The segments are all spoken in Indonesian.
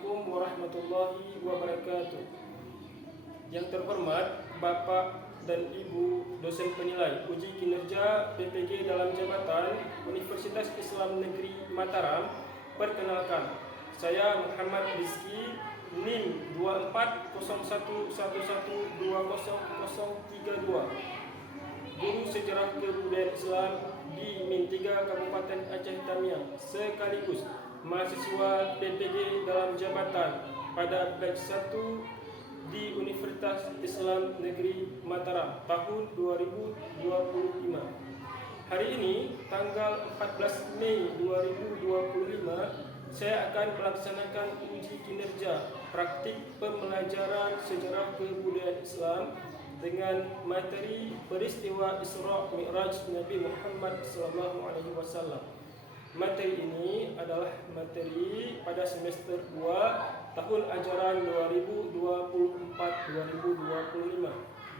Assalamualaikum warahmatullahi wabarakatuh. Yang terhormat Bapak dan Ibu dosen penilai uji kinerja PPG dalam jabatan Universitas Islam Negeri Mataram. Perkenalkan, saya Muhammad Rizki, NIM 240111200032, Guru Sejarah Kebudayaan Islam di MIN 3 Kabupaten Aceh Tamiang, sekaligus mahasiswa PPG dalam jabatan pada batch 1 di Universitas Islam Negeri Mataram tahun 2025. Hari ini tanggal 14 Mei 2025, saya akan melaksanakan uji kinerja praktik pembelajaran sejarah kebudayaan Islam dengan materi peristiwa Isra Mi'raj Nabi Muhammad SAW. Materi ini adalah materi pada semester 2 tahun ajaran 2024-2025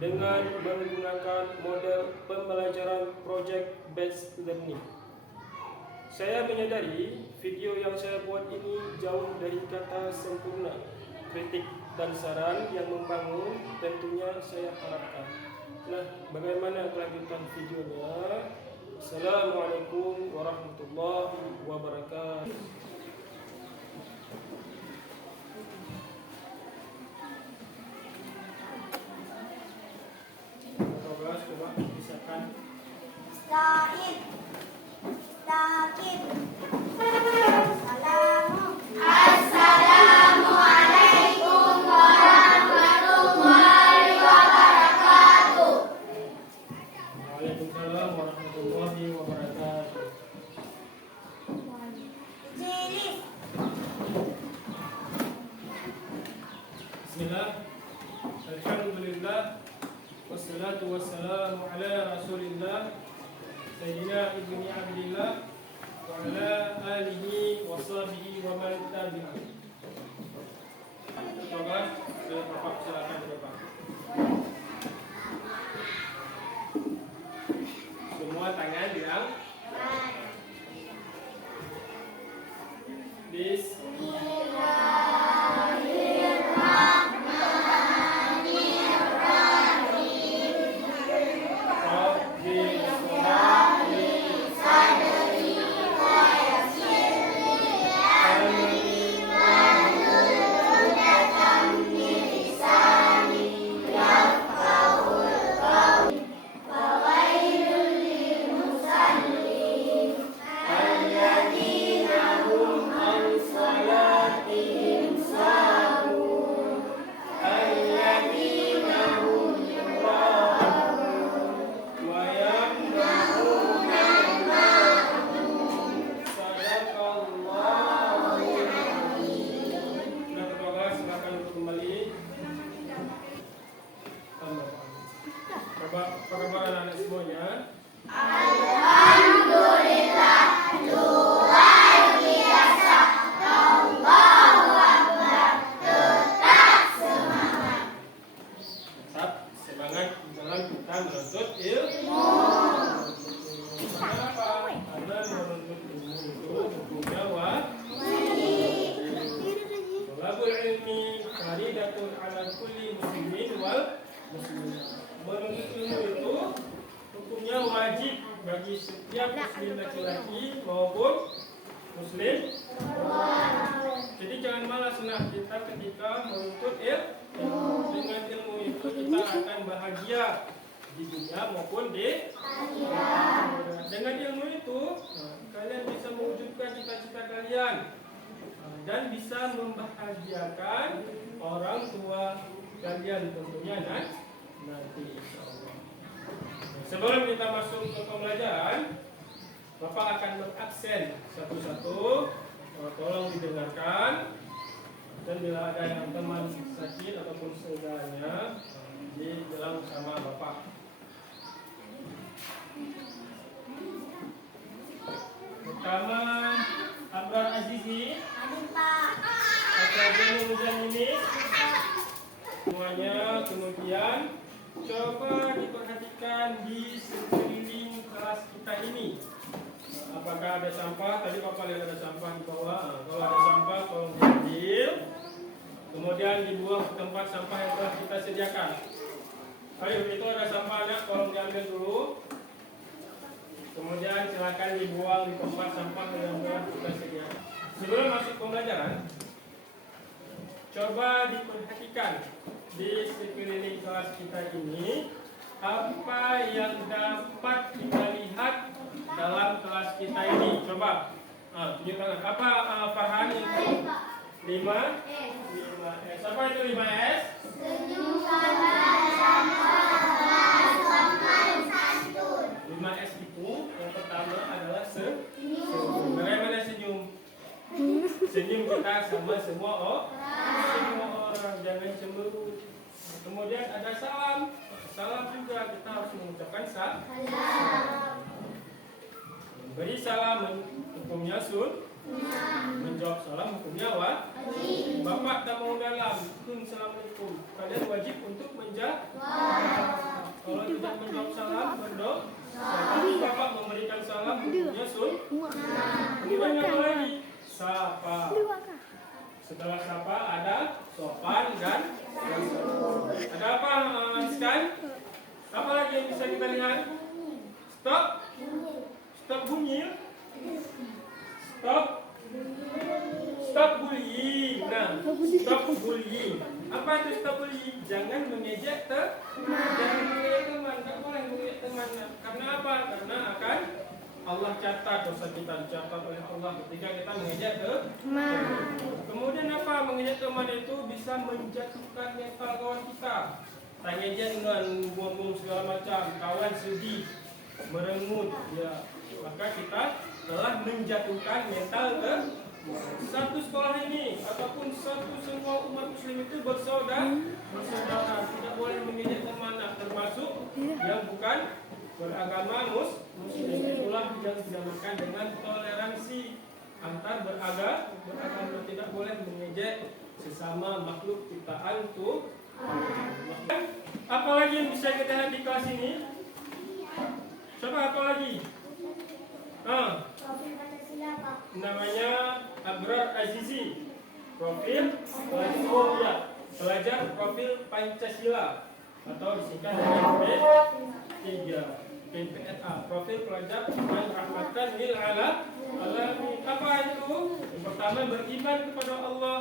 dengan menggunakan model pembelajaran project based learning. Saya menyadari video yang saya buat ini jauh dari kata sempurna. Kritik dan saran yang membangun tentunya saya harapkan. Nah, bagaimana kelanjutan videonya? Assalamualaikum warahmatullahi wabarakatuh. Coba bisahkan. Sa'id, Sa'id, Assalamualaikum warahmatullahi wabarakatuh. Waalaikumsalam warahmatullahi wabarakatuh. Jilis. Bismillah. Alhamdulillah. Wassalatu wassalamu ala Rasulillah Sayyidina Ibni Abdillah wa ala alihi wa sahbihi wa man tabi'ah. Coba, Bapak silakan Bapak. Semua tangan diangkat. Apa kabar anak-anak semuanya? Alhamdulillah, luar biasa. Allahu Akbar. Tetap semangat. Tetap semangat dalam kita menuntut ilmu. Kenapa? Karena menuntut ilmu itu hukumnya wajib. Thalabul ilmi faridatun ala kulli muslimin wal muslimat. Menuntut ilmu itu hukumnya wajib bagi setiap muslim laki-laki maupun muslim. Jadi jangan malas kita ketika menuntut ilmu. Dengan ilmu itu kita akan bahagia di dunia maupun di akhirat. Dengan ilmu itu kalian bisa mewujudkan cita-cita kalian dan bisa membahagiakan orang tua kalian tentunya nanti insyaallah. Sebelum kita masuk ke pembelajaran, Bapak akan mengabsen satu-satu. Tolong didengarkan. Dan bila ada yang teman sakit ataupun saudaranya, dibilang sama Bapak. Pertama, Abrar Azizi, Akademi Hujan ini, semuanya. Kemudian coba diperhatikan di sekeliling kelas kita ini. Apakah ada sampah? Tadi Bapak lihat ada sampah di bawah. Kalau ada sampah tolong diambil. jangan dibuang ke tempat sampah yang telah kita sediakan. Ayo, itu ada sampah anak, tolong diambil dulu. Kemudian silakan dibuang di tempat sampah yang telah kita sediakan. Sebelum masuk pembelajaran, coba diperhatikan di sekeliling kelas kita ini apa yang dapat kita lihat dalam kelas kita ini. Coba tunjukkan apa Farhan itu 5S. Apa itu 5S? Senyum, sabar, sabar, sopan, santun. 5S itu yang pertama adalah senyum. Bagaimana senyum? Senyum kita sama semua orang, jangan cemburu. Kemudian ada salam. Salam juga kita harus mengucapkan salam. Beri salam hukumnya menjawab salam hukumnya wajib. Bapak tamu dalam, assalamualaikum. Kalian wajib untuk menjawab. Kalau tidak menjawab salam berdoa. Tapi bapak memberikan salam hukumnya Kemudian apa lagi? Sapa. Setelah sapa ada sopan dan ada apa Skan? Apa lagi yang bisa kita lihat? Stop. Stop bunyi. Stop bullying. Nah, stop bullying. Apa itu stop bullying? Jangan mengejek teman. Jangan mengejek teman. Tak boleh mengejek teman. Karena apa? Karena akan Allah catat, dosa kita dicatat oleh Allah ketika kita mengejek teman. Kemudian apa? Mengejek teman itu bisa menjatuhkan mental kawan kita. Tak ngejek dengan buang-buang segala macam. Kawan sedih, merengut, ya. Maka kita telah menjatuhkan mental ke satu sekolah ini ataupun satu semua umat muslim itu bersaudara. Tidak boleh mengejek teman, termasuk yang bukan beragama muslim. Itulah yang dinamakan dengan toleransi antar beragama. Tidak boleh mengejek sesama makhluk ciptaan Tuhan. Apa lagi yang bisa kita lihat di kelas ini? Coba apa lagi? Profil Pancasila, Pak. Namanya Abrar Azizi. Profil pelajar profil Pancasila atau disingkat dengan P3. PPNA, profil pelajar rahmatan lil alamin. Apa itu? Yang pertama beriman kepada Allah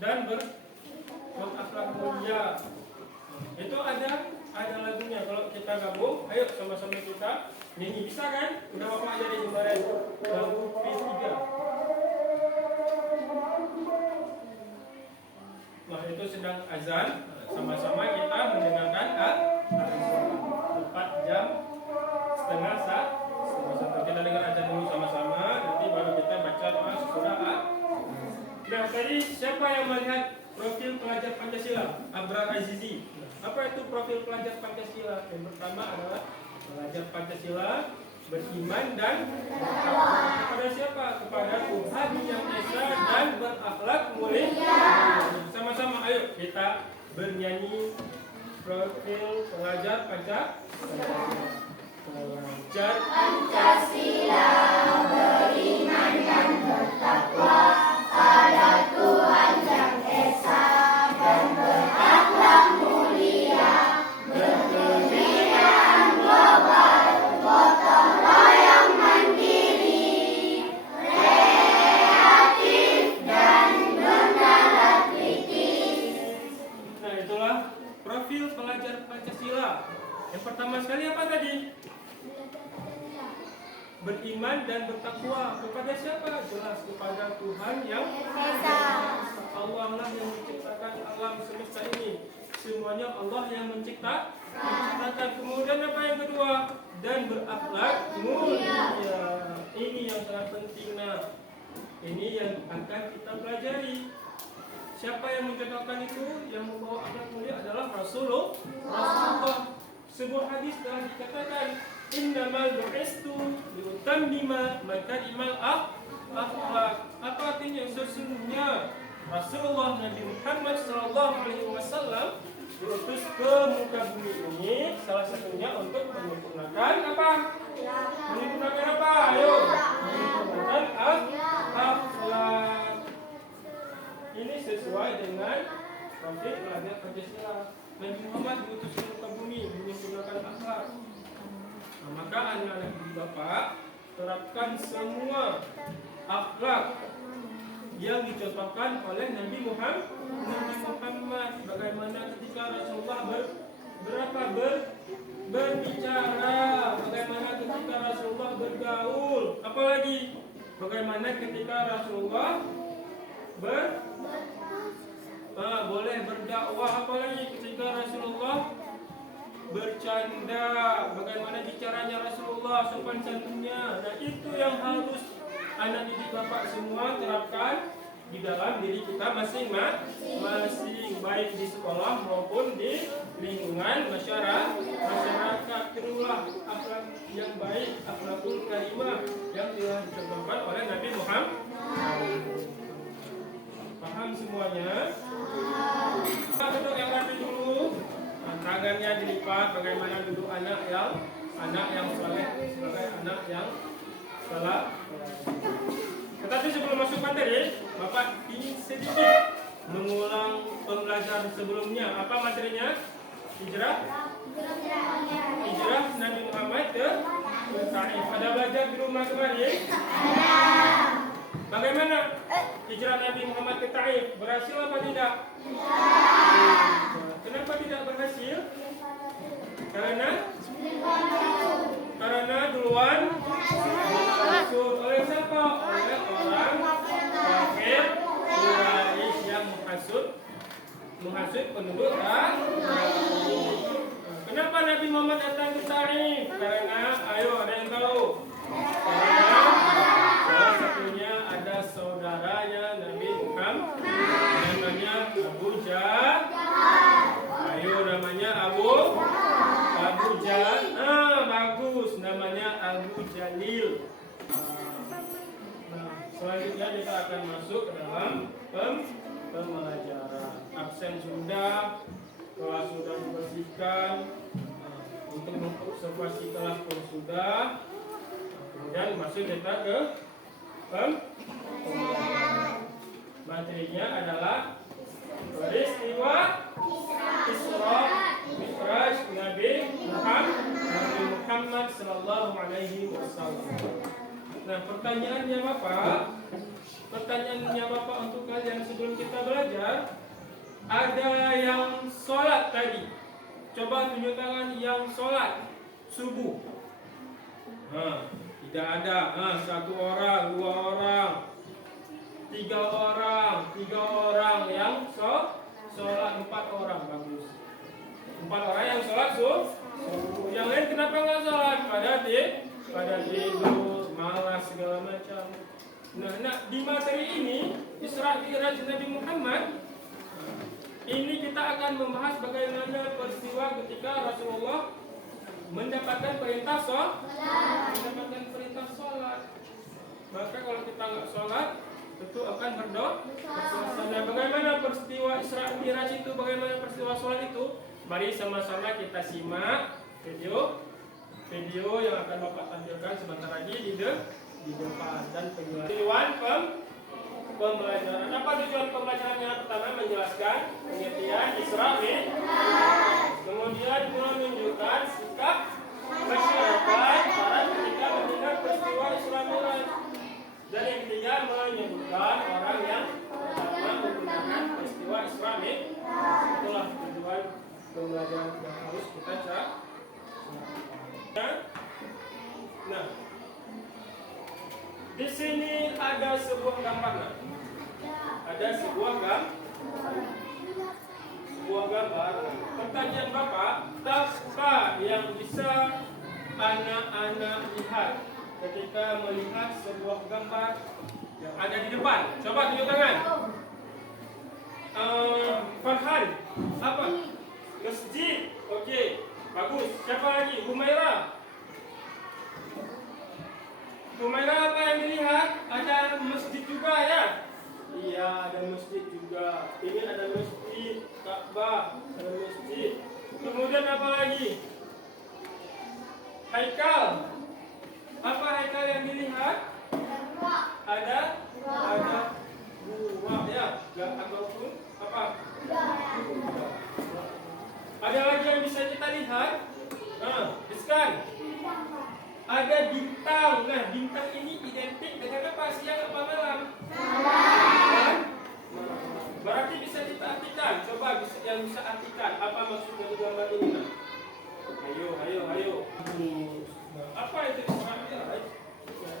dan berakhlak mulia. Itu ada lagunya. Kalau kita gabung, ayo sama-sama kita nyanyi, bisa kan? Udah bapak jadi kemarin lagu P3. Nah itu sedang azan. Sama-sama kita mendengarkan tepat jam setengah satu. Kita dengar azan dulu sama-sama. Nanti baru kita baca doa sesudah. Nah tadi siapa yang melihat profil pelajar Pancasila? Abrar Azizi. Apa itu profil pelajar Pancasila? Yang pertama adalah pelajar Pancasila beriman dan kepada siapa? Kepada Tuhan yang Esa dan berakhlak mulia. Sama-sama ayo kita bernyanyi profil pelajar Pelajar Pancasila beriman dan bertakwa pada Tuhan yang Esa dan berakhlak mulia, berkebudayaan global, gotong royong mandiri, kreatif dan bernalar kritis. Nah itulah profil pelajar Pancasila. Yang pertama sekali apa tadi? Beriman dan bertakwa kepada siapa? Jelas kepada Tuhan yang Esa. Allah lah yang menciptakan alam semesta ini. Semuanya Allah yang menciptakan. Kemudian apa yang kedua? Dan berakhlak mulia. Ini yang sangat penting. Nah, ini yang akan kita pelajari. Siapa yang mencontohkan itu? Yang membawa akhlak mulia adalah Rasulullah. Sebuah hadis telah dikatakan, innamal bu'istu liutammima makarimal akhlak. Apa artinya? Sesungguhnya Rasulullah Nabi Muhammad SAW diutus ke muka bumi ini salah satunya untuk menyempurnakan apa? Menyempurnakan apa? Ayo, menyempurnakan akhlak. Ini sesuai dengan Tauhid belajar Pancasila. Nabi Muhammad diutus ke muka bumi menyempurnakan akhlak. Nah, maka anak-anak ibu bapak terapkan semua akhlak yang dicontohkan oleh Nabi Muhammad. Bagaimana ketika Rasulullah berbicara, bagaimana ketika Rasulullah bergaul, apalagi bagaimana ketika Rasulullah boleh berdakwah, apalagi ketika Rasulullah bercanda, bagaimana bicaranya Rasulullah, sopan santunnya. Nah, itu yang harus anak didik bapak semua terapkan di dalam diri kita masing-masing, baik di sekolah maupun di lingkungan masyarakat. Tirulah akhlak yang baik, akhlakul karimah yang telah dicontohkan oleh Nabi Muhammad. Paham semuanya? Kita duduk yang rapi dulu. Tangannya dilipat, bagaimana duduk anak yang soleh sebagai anak yang salah. Tetapi sebelum masuk materi, Bapak ingin sedikit mengulang pembelajaran sebelumnya. Apa materinya? Hijrah Nabi Muhammad ke Taif. Ada belajar di rumah kemarin? Bagaimana hijrah Nabi Muhammad ke Taif? Berhasil apa tidak? Kenapa tidak berhasil? Karena duluan dimaksud oleh siapa? Oleh orang kafir Quraisy yang menghasut penduduk Taif. Kenapa Nabi Muhammad datang ke Taif? Karena, ayo ada yang tahu? Karena salah satunya ada saudaranya Nabi Muhammad, namanya Abu Jahal. Ayo, namanya Abu Jahal. Bagus, namanya Abu Jalil. Selanjutnya kita akan masuk ke dalam pembelajaran. Absen sudah, kelas sudah dibersihkan, untuk mengobservasi kelas pun sudah. Kemudian masuk kita ke pembelajaran. Materinya adalah peristiwa Isra Mi'raj Nabi Muhammad sallallahu alaihi wasallam. Nah, pertanyaannya Bapak untuk kalian sebelum kita belajar, ada yang sholat tadi? Coba tunjuk tangan yang sholat subuh. Tidak ada. 1 orang, 2 orang, 3 orang yang sholat, 4 orang. Bagus. 4 orang yang sholat subuh. Yang lain kenapa nggak sholat? Pada tidur, malas segala macam. Nah, di materi ini Isra Mi'raj Nabi Muhammad, ini kita akan membahas bagaimana peristiwa ketika Rasulullah mendapatkan perintah sholat. Maka kalau kita nggak sholat, tentu akan berdosa. Nah, bagaimana peristiwa Isra Mi'raj itu, bagaimana peristiwa sholat itu? Mari sama-sama kita simak video yang akan Bapak tampilkan sebentar lagi di depan, dan tujuan pembelajaran. Apa tujuan pembelajaran yang pertama? Menjelaskan pengertian Isra Mi'raj, kemudian menunjukkan sikap masyarakat para ketika mendengar peristiwa Isra Mi'raj, dan yang ketiga menyebutkan orang yang pertama menggunakan peristiwa Isra Mi'raj. Itulah tujuan pembelajaran yang harus kita cari. Nah, di sini ada sebuah gambar. Ada sebuah gambar. Pertanyaan Bapak, apa yang bisa anak-anak lihat ketika melihat sebuah gambar yang ada di depan? Coba tunjuk tangan. Farhan, apa? Masjid. Oke, bagus. Siapa lagi? Humaira, apa yang dilihat? Ada masjid juga ya? Iya, ada masjid juga. Ini ada masjid Ka'bah, ada masjid. Kemudian apa lagi? Haikal. Apa haikal yang dilihat? Ada gua ya, ataupun apa? Berarti bisa kita artikan. Coba yang bisa artikan apa maksud dari gambar ini? Nah? Ayo. Apa itu Isra Mi'raj?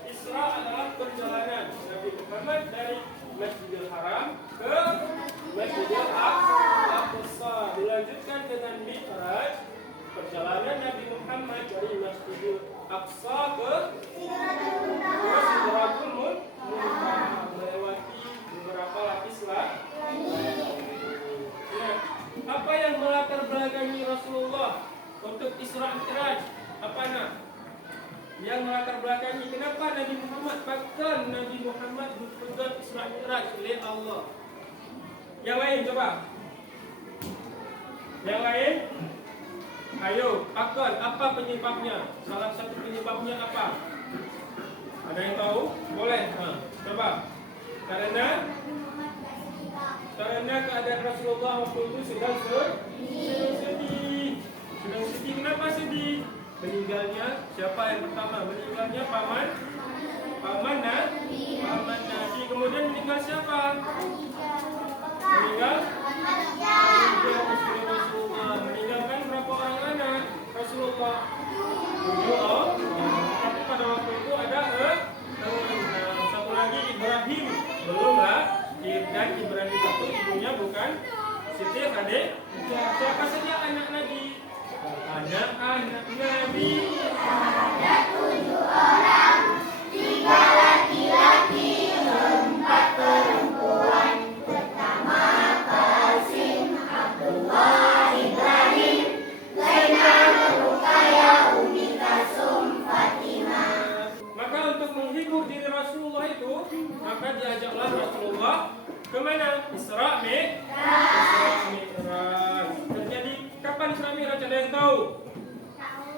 Isra adalah perjalanan Nabi Muhammad dari Masjidil Haram ke Masjidil Aqsa. Dilanjutkan dengan Mi'raj, perjalanan Nabi Muhammad dari Masjidil Aqsa ke Sidratul Muntaha, melewati beberapa lapis lah. Nah, apa yang melatar belakangi Rasulullah untuk Isra Mi'raj? Apa nak? Yang melatar belakangi kenapa Nabi Muhammad, bahkan Nabi Muhammad dipegang Isra Mi'raj oleh Allah. Yang lain coba. Yang lain? Ayo, akal, apa penyebabnya? Salah satu penyebabnya apa? Ada yang tahu? Boleh. Coba. Karena keadaan Rasulullah waktu itu sedang sedih. Kenapa sedih? Meninggalnya siapa yang pertama? Meninggalnya paman Nabi. Kemudian meninggal siapa? Meninggal Rasulullah. Meninggalkan berapa orang anak Rasulullah? 7 orang. Tapi pada waktu itu ada satu lagi Ibrahim belum lahir, dan Ibrahim itu ibunya bukan Siti Khadijah. Siapa saja anak Nabi? Anak-anak Nabi Ada 7 orang, 3 laki-laki, 4 perempuan. Pertama Qasim, Abdullah, Ibrahim, Zainab, Ruqayyah, Ummi Kalsum, Fatimah. Maka untuk menghibur diri Rasulullah itu, maka diajaklah Rasulullah kemana? Isra Mi'raj. Terjadi kapan Isra Mi'raj? Ada yang tahu?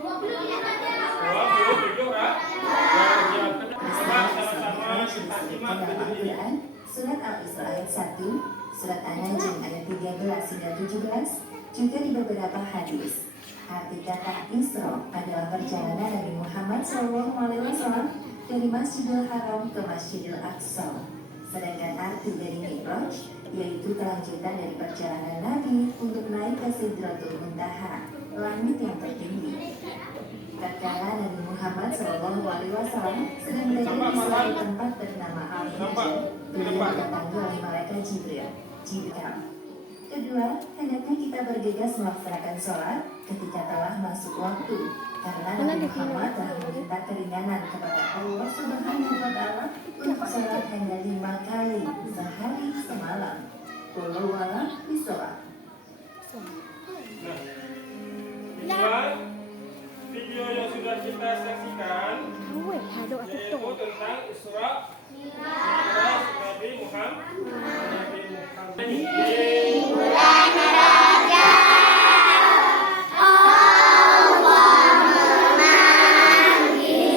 27 Rajab. Sama-sama kita simak Al-Quran, Surat Al-Isra ayat 1, Surat An-Najm ayat 13 hingga 17, juga di beberapa hadis. Arti kata Isra adalah perjalanan Nabi Muhammad SAW dari Masjidil Haram ke Masjidil Aqsa. Sedangkan arti dari Mi'raj yaitu kelanjutan dari perjalanan Nabi untuk naik ke Sidratul Muntaha, langit yang tertinggi. Tatkala Nabi Muhammad SAW sedang berada di suatu tempat bernama Al-Hijr, beliau didatangi oleh malaikat Jibril. Kedua, hendaknya kita bergegas melaksanakan sholat ketika telah masuk waktu, karena Nabi Muhammad telah meminta keringanan kepada Allah Subhanahu wa Ta'ala untuk sholat hanya 5 kali sehari semalam. Wallahu a'lam bishawab. Video yang sudah kita saksikan yaitu tentang Isra Mi'raj Nabi Muhammad. Bulan Rajab Allah memanggil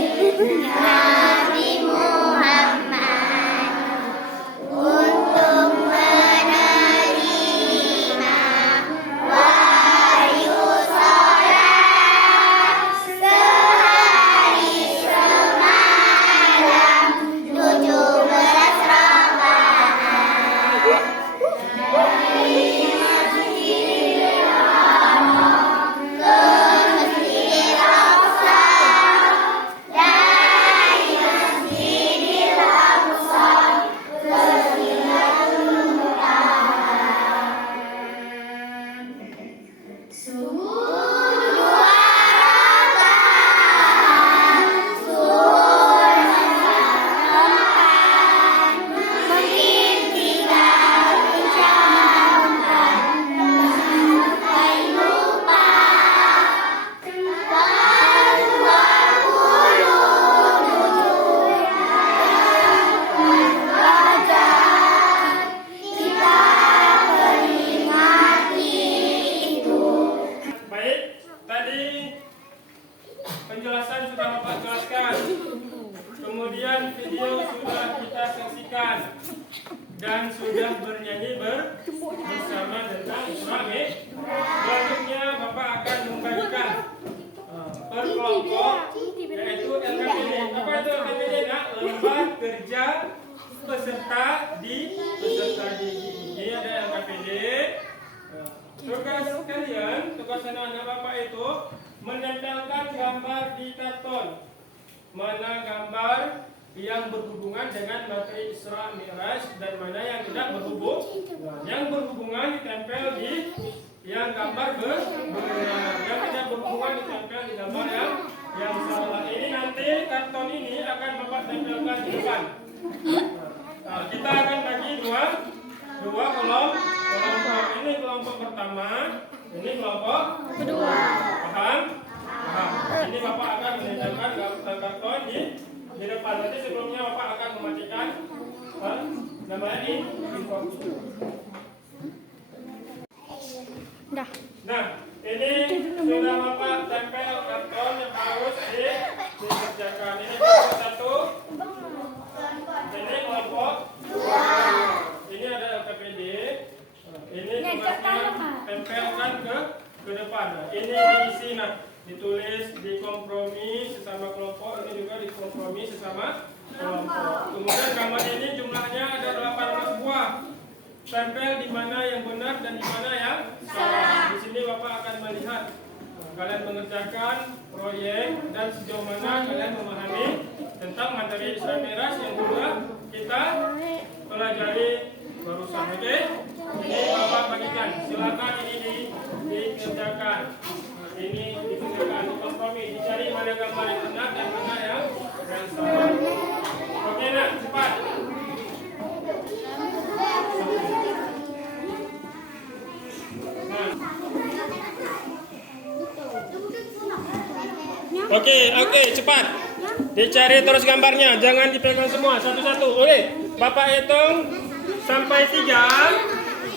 Nabi Muhammad untuk menerima wahyu sholat sehari semalam 17 rakaat. Tugas kalian, tugas anak-anak Bapak itu menempelkan gambar di karton. Mana gambar yang berhubungan dengan materi Isra Mi'raj dan mana yang tidak berhubung. Yang berhubungan ditempel di yang gambar benar, yang tidak berhubungan ditempel di gambar yang salah. Ini nanti karton ini akan Bapak tempelkan di depan. Nah, kita akan bagi dua kelompok. Ini kelompok pertama, ini kelompok kedua. Paham? Paham. Ini Bapak akan menempelkan karton di depan. Nanti sebelumnya Bapak akan mematikan namanya di info. Dah. Nah, ini sudah Bapak tempel karton yang harus dikerjakan. Ini kelompok satu. Ini kelompok dua. Ini ada LKPD. Ini tugasnya tempelkan ke depan. Ini diisi, ditulis di kompromi sesama kelompok. Ini juga di kompromi sesama kelompok. Kemudian gambar ini jumlahnya ada 18 buah. Tempel di mana yang benar dan di mana yang salah. Di sini Bapak akan melihat kalian mengerjakan proyek dan sejauh mana kalian memahami tentang materi Isra Mi'raj yang juga kita pelajari barusan. Oke? Ini Bapak bagikan. Silakan ini dikerjakan. Ini dikerjakan, dikompromi, dicari mana gambar yang benar dan mana yang salah. Oke, nak, cepat. Oke, cepat. Dicari terus gambarnya, jangan dipegang semua satu-satu. Oke, Bapak hitung sampai 3.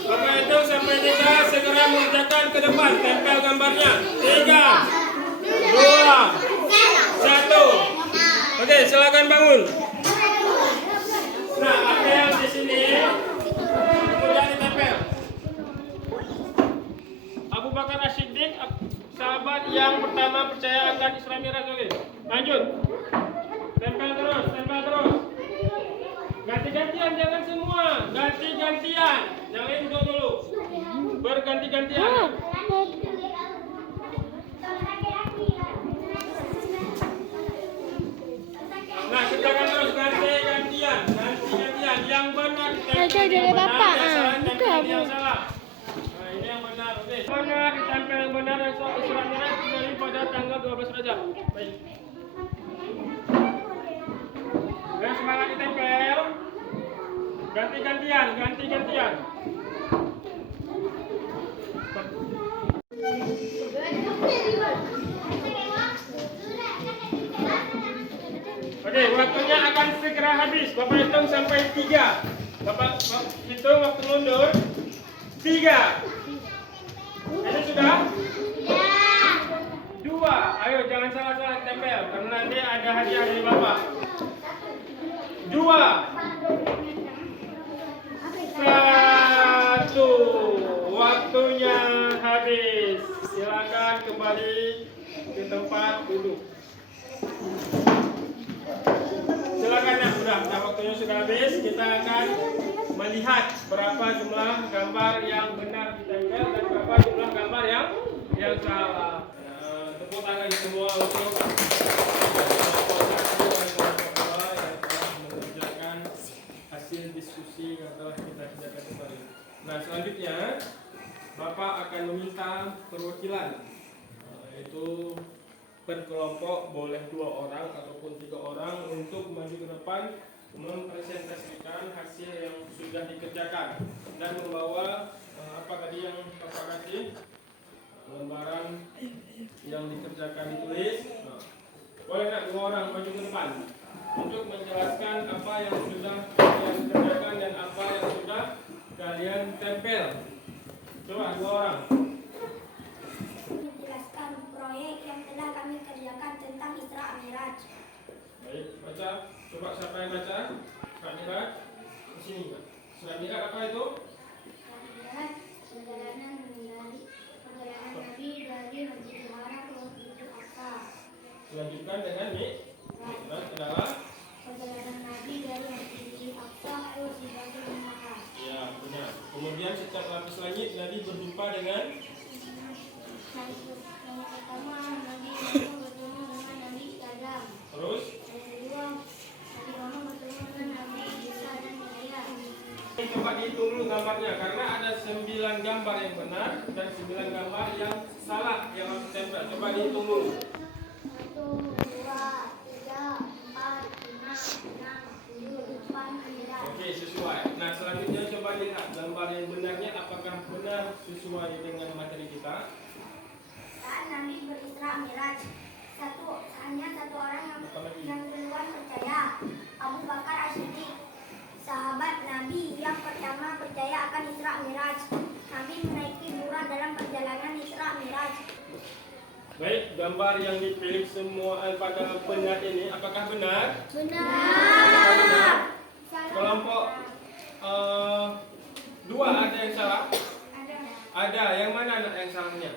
Bapak hitung sampai 3, segera mengerjakan ke depan, tempel gambarnya. 3, 2, 1. Oke, silakan bangun. Nah, apa yang di sini kemudian ditempel. Abu Bakar As-Siddiq, sahabat yang pertama percaya akan Isra Mi'raj. Oke, lanjut. Tempel terus. Ganti-gantian, jangan semua. Ganti-gantian. Yang lain dulu. Berganti-gantian. Nah, kerjakan terus ganti-gantian. Yang benar ditempel yang benar, yang salah ditempel yang salah. Nah, ini yang benar. Oke. Benar ditempel yang benar dan Isra Mi'raj terjadi pada tanggal 12 Rajab. Baik. Dan semangat ditempel. Ganti-gantian. Oke, waktunya akan segera habis. Bapak hitung sampai 3. Bapak hitung waktu mundur. 3. Ini sudah? Ya. 2. Ayo, jangan salah-salah tempel, karena nanti ada hadiah dari Bapak. 2. 1. Waktunya habis. Silakan kembali ke tempat duduk. Silakan, ya, sudah waktunya sudah habis. Kita akan melihat berapa jumlah gambar yang benar ditempel dan berapa jumlah gambar yang salah. Tepuk tangan semua untuk hasil diskusi yang telah kita kerjakan kemarin. Nah, selanjutnya Bapak akan meminta perwakilan, yaitu per kelompok boleh 2 orang ataupun 3 orang untuk maju ke depan mempresentasikan hasil yang sudah dikerjakan dan membawa apa tadi yang Bapak kasih, lembaran yang dikerjakan ditulis. Nah, boleh nggak 2 orang maju ke depan untuk menjelaskan apa yang sudah kalian kerjakan dan apa yang sudah kalian tempel. Coba 2 orang. Menjelaskan proyek yang telah kami kerjakan tentang Isra Mi'raj. Baik, baca. Coba siapa yang baca? Isra Mi'raj. Di sini, Pak. Isra Mi'raj apa itu? Isra Mi'raj perjalanan Nabi dari Masjidil Haram ke Masjidil Aqsa. Lanjutkan dengan Mi'raj adalah perjalanan Nabi dari Masjidil Aqsa ke Sidratul Muntaha. ya, benar. Kemudian setiap lapis langit Nabi berjumpa dengan Yang pertama, Nabi Nuh bertemu dengan Nabi Adam. terus Yang kedua, Nabi Muhammad bertemu dengan Nabi Isa dan Yahya. coba dihitung dulu gambarnya karena ada 9 gambar yang benar dan 9 gambar yang salah yang harus ditempel. Coba dihitung dulu. 1, 2, 3, 4, 5, 6, 7, 8, 9. Oke, sesuai. Nah, selanjutnya coba lihat gambar yang benarnya apakah benar sesuai dengan materi kita. Saat Nabi berisra Mi'raj, hanya satu orang yang duluan percaya, Abu Bakar As-Siddiq, sahabat Nabi yang pertama percaya akan Isra Mi'raj. Nabi menaiki burah dalam perjalanan Isra Mi'raj. Baik, gambar yang dipilih semua pada benar ini apakah benar? Benar. Kelompok 2 ada yang salah? Ada. Ada. Yang mana anak yang salahnya?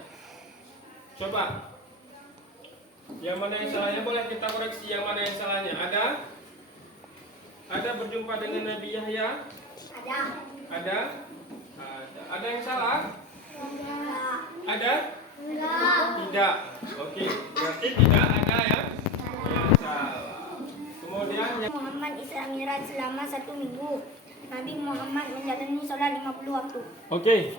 Coba. Yang mana yang salahnya boleh kita koreksi yang mana yang salahnya. Ada? Ada berjumpa dengan Nabi Yahya? Ada. Ada? Ada. Ada yang salah? Enggak. Ada? Enggak. Tidak. Oke. Berarti tidak ada yang salah. Kemudian yang Muhammad Isra Mi'raj selama 1 minggu. Nabi Muhammad menjalani sholat 50 waktu. Oke,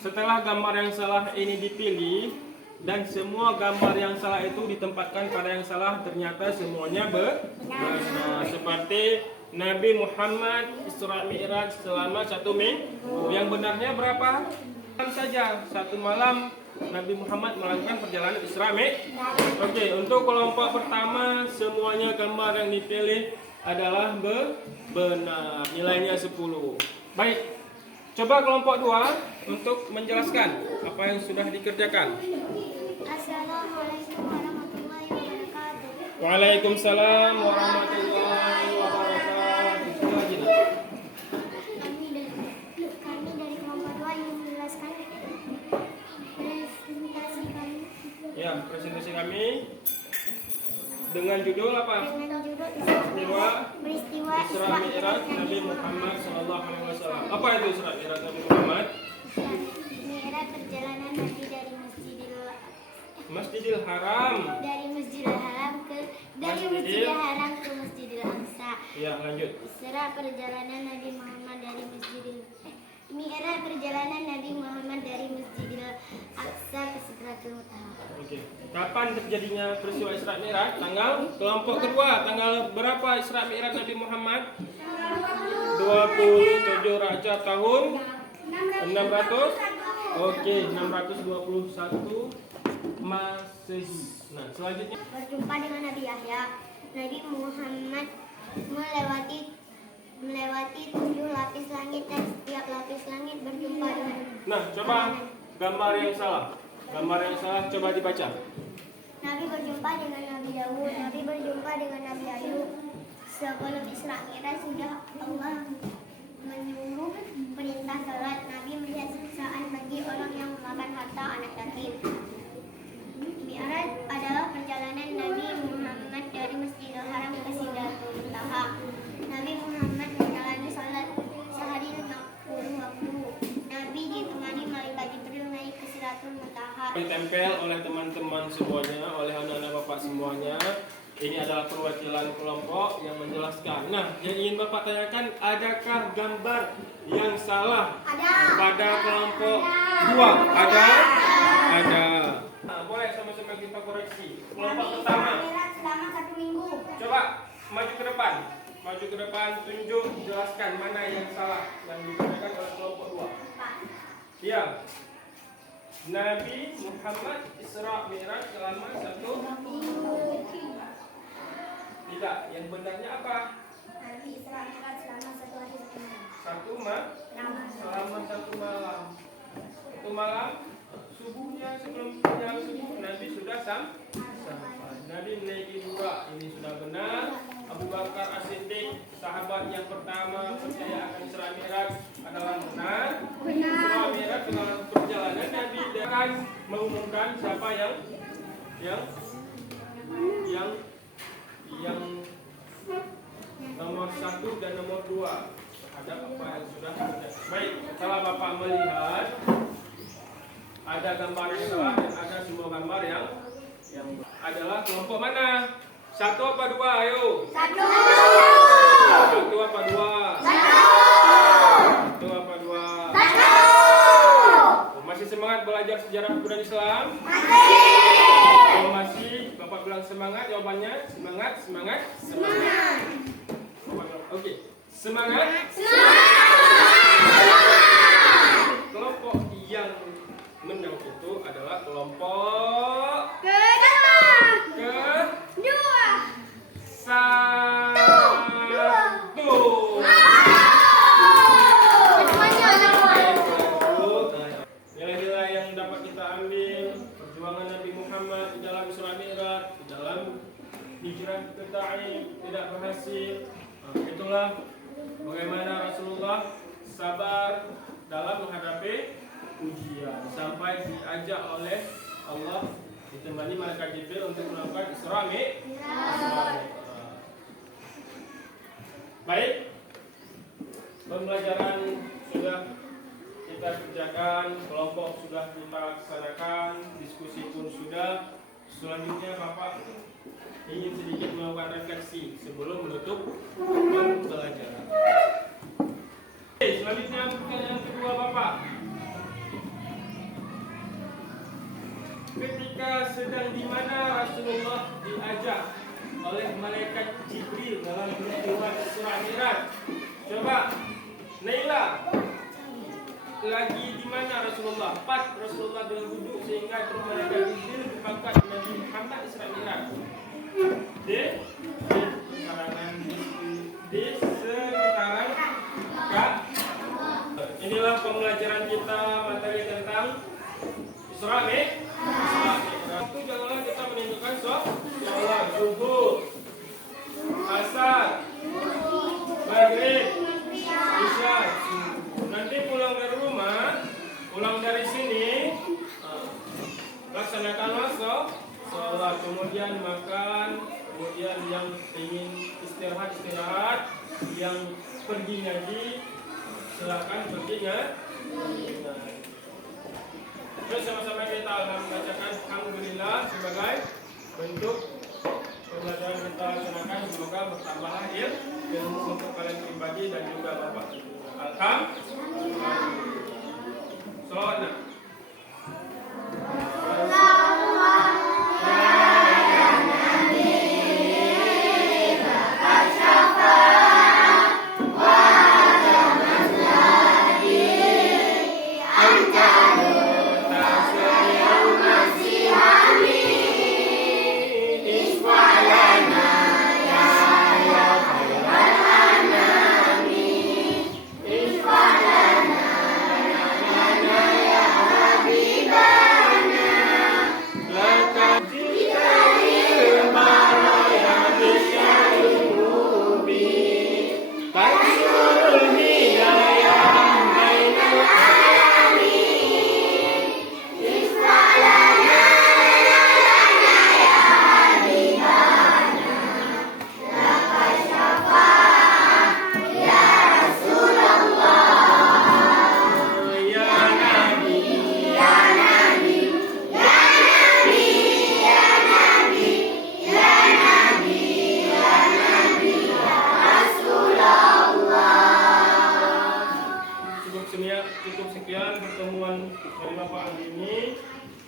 setelah gambar yang salah ini dipilih dan semua gambar yang salah itu ditempatkan pada yang salah, ternyata semuanya benar. Seperti Nabi Muhammad Isra Mi'raj selama 1 minggu. Yang benarnya berapa? Malam saja, 1 malam Nabi Muhammad melakukan perjalanan Isra Mi'raj. Oke, untuk kelompok pertama semuanya gambar yang dipilih adalah benar, nilainya 10. Baik, coba kelompok 2 untuk menjelaskan apa yang sudah dikerjakan. Assalamualaikum warahmatullahi wabarakatuh. Waalaikumsalam warahmatullahi wabarakatuh. Sekali lagi, Nak. Kami dari kelompok 2 ingin menjelaskan presentasi kami Ya, presentasi kami dengan judul apa? dengan judul Peristiwa Isra Mi'raj Nabi Muhammad sallallahu alaihi wasallam. Apa itu Isra Mi'raj Nabi Muhammad? Mi'raj perjalanan Nabi dari Masjidil Haram. Masjidil Haram ke Masjidil Aqsa. Ya, lanjut. Isra perjalanan Nabi Muhammad dari Mi'raj perjalanan Nabi Muhammad dari Masjidil Aqsa ke Sidratul Muntaha. Oke. Kapan terjadinya peristiwa Isra Mi'raj? Tanggal kelompok kedua. Tanggal berapa Isra Mi'raj Nabi Muhammad? 27 Rajab tahun 600. Oke, 621 Masehi. Nah, selanjutnya Berjumpa dengan Nabi Yahya. Nabi Muhammad melewati 7 lapis langit dan setiap lapis langit berjumpa dengan. Nah, coba gambar yang salah. Gambar yang salah coba dibaca. Nabi berjumpa dengan Nabi Dawud. Nabi berjumpa dengan Nabi Ayub. Sebelum Isra Mi'raj sudah Allah menyuruh perintah salat. Nabi melihat siksaan bagi orang yang memakan harta anak yatim. Mi'raj adalah perjalanan Nabi Muhammad dari Masjidil Haram ke Sidratul Muntaha. Nabi Muhammad menjalani salat sehari 50 waktu. Nabi ditemani malaikat Jibril naik ke Sidratul Muntaha. Ditempel oleh teman-teman semuanya, oleh anak-anak Bapak semuanya. Ini adalah perwakilan kelompok yang menjelaskan. Nah, yang ingin Bapak tanyakan, adakah gambar yang salah pada kelompok 2? Ada? Ada. Nah, boleh sama-sama kita koreksi. Kelompok pertama. Selama 1 minggu. Coba maju ke depan. Maju ke depan, tunjuk, jelaskan mana yang salah yang dikerjakan oleh kelompok 2. Iya. Nabi Muhammad Isra Mi'raj selama 1 minggu. Tidak, yang benarnya apa? Nabi Isra Mi'raj selama 1 hari 1 malam. Selama 1 malam. 1 malam subuhnya sebelum siang subuh Nabi sudah sampai. Nabi menaiki buraq, ini sudah benar. Abu Bakar As-Siddiq, sahabat yang pertama percaya akan Isra Mi'raj adalah benar. Isra Mi'raj dalam perjalanan Nabi akan mengumumkan siapa yang nomor 1 dan nomor 2. terhadap apa yang sudah kita. Baik, setelah Bapak melihat ada gambar yang salah dan ada semua gambar yang adalah kelompok mana? Satu apa dua? Ayo. Satu. Satu apa dua? Satu apa dua? Masih semangat belajar sejarah budaya Islam? Kalau masih, Bapak bilang semangat, jawabannya semangat, semangat, semangat. Oke, semangat. Kelompok yang menang itu adalah kelompok nilai-nilai yang dapat kita ambil perjuangan Nabi Muhammad di dalam Isra Mi'raj, di dalam hijrah ke Taif tidak berhasil. Itulah bagaimana Rasulullah sabar dalam menghadapi ujian sampai diajak oleh Allah ditemani malaikat Jibril untuk melakukan Isra Mi'raj. Baik, pembelajaran sudah kita kerjakan, kelompok sudah kita laksanakan, diskusi pun sudah. Selanjutnya Bapak ingin sedikit melakukan refleksi sebelum menutup pembelajaran. Oke, selanjutnya pertanyaan kedua Bapak. Ketika sedang di mana Rasulullah diajak oleh malaikat Jibril dalam peristiwa Isra Mi'raj? Coba, Naila, lagi di mana Rasulullah? Pas Rasulullah dengan duduk sehingga terus malaikat Jibril berpangkat Nabi Muhammad Isra Mi'raj. Di sekitaran inilah pembelajaran kita materi tentang Isra Mi'raj. Waktu janganlah kita menentukan sholat zuhur, asar, maghrib, isya. Nanti pulang dari rumah, pulang dari sini, laksanakanlah sholat, kemudian makan, kemudian yang ingin istirahat, yang pergi ngaji, silakan pergi ngaji. Terus sama-sama kita membacakan alhamdulillah sebagai bentuk pembelajaran kita laksanakan, semoga bertambahlah ilmu untuk kalian pribadi dan juga Bapak. Alhamdulillah. Sholat. Cukup sekian pertemuan dari Bapak hari ini.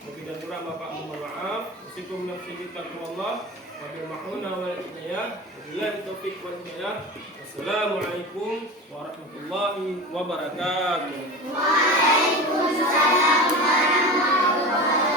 Lebih dan kurang Bapak mohon maaf. Meskipun nafsi kita Allah wa bil ma'una wal hidayah. Wabillahi taufiq wal hidayah. Wassalamualaikum warahmatullahi wabarakatuh. Waalaikumsalam warahmatullahi wabarakatuh.